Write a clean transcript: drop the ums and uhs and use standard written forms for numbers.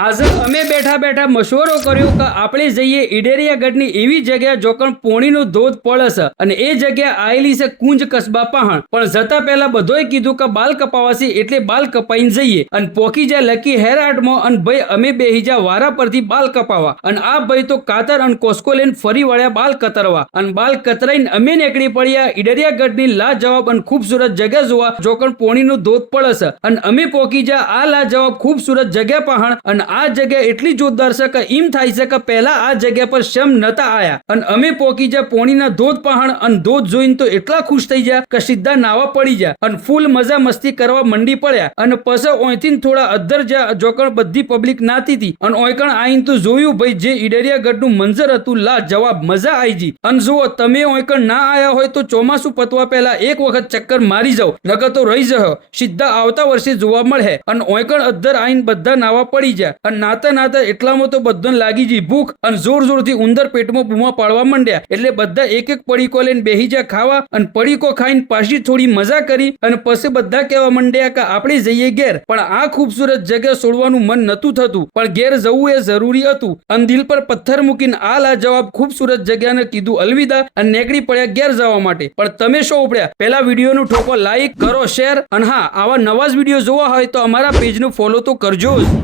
આજે અમે બેઠા બેઠા મશવરો કર્યો કે આપણે જઈએ ઈડેરિયાગઢની એવી જગ્યા જોકણ પોણીનો ધોધ પડે છે અને એ જગ્યા આવેલી છે કુંજ કસ્બા પહાણ. પણ જતા પહેલા બધોય કીધું કે બાલ કપાવાશે એટલે બાલ કપાઈને જઈએ અને પોકી જાય લકી હેર આર્ટમાં અને ભાઈ અમે બેહી જા વારા પરથી બાલ કપાવા અને આ ભાઈ તો કાતર અને કોસ્કો લઈને ફરી વળ્યા બાલ કતરવા અને બાલ કતરાઈને અમે નીકળી પડ્યા ઈડેરિયાગઢની લાજવાબ અને ખૂબસૂરત જગ્યા જોવા જોકણ પોણીનો ધોધ પડે છે અને અમે પોકી જા આ લાજવાબ ખૂબસૂરત જગ્યા પહાણ અને આ જગ્યા એટલી જોરદાર છે કે એમ થાય છે કે પહેલા આ જગ્યા પર શમ નતા આયા અને અમે પોકી જા પોણીના ધોધ પહાણ અને ધોધ જોઈને તો એટલા ખુશ થઈ ગયા કે સીધા નાવા પડી જા અને ફૂલ મજા મસ્તી કરવા મંડી પડ્યા અને પછી ઓયથી થોડા અદ્ધર જ્યાં જોકણ બધી પબ્લિક નાતી હતી અને ઓયકણ આઈને તો જોયું ભાઈ જે ઈડેરિયાગઢનું મંજર હતું લા જવાબ મજા આવી જી. અને જુઓ તમે ઓયકણ ના આયા હોય તો ચોમાસું પતવા પહેલા એક વખત ચક્કર મારી જાવ નકર તો રહી જશો સીધા આવતા વર્ષે જોવા મળે અને ઓયકણ અદ્ધર આઈને બધા નાવા પડી જાય અને નાતા નાતા એટલામાં તો બધાને લાગી જી ભૂખ અને જોર જોરથી ઉંદર પેટમાં બૂમા પાડવા માંડ્યા એટલે બધા એક એક પડીકો લઈને બેહી જા ખાવા અને પડીકો ખાઈને પાછી થોડી મજા કરી અને પછી બધા કહેવા માંડ્યા કે આપણે જઈએ ઘેર. પણ આ ખૂબસૂરત જગ્યા છોડવાનું મન નતું થતું પણ ઘેર જવું એ જરૂરી હતું અને દિલ પર પથ્થર મૂકીને આ લાજવાબ ખૂબસૂરત જગ્યાને કીધું અલવિદા અને નીકળી પડ્યા ઘેર જવા માટે. પણ તમે શું ઉપડ્યા પહેલા વિડીયોનું ઠોકો લાઈક કરો શેર અને હા આવા નવા જ વિડીયો જોવા હોય તો અમારા પેજનું ફોલો તો કરજો જ.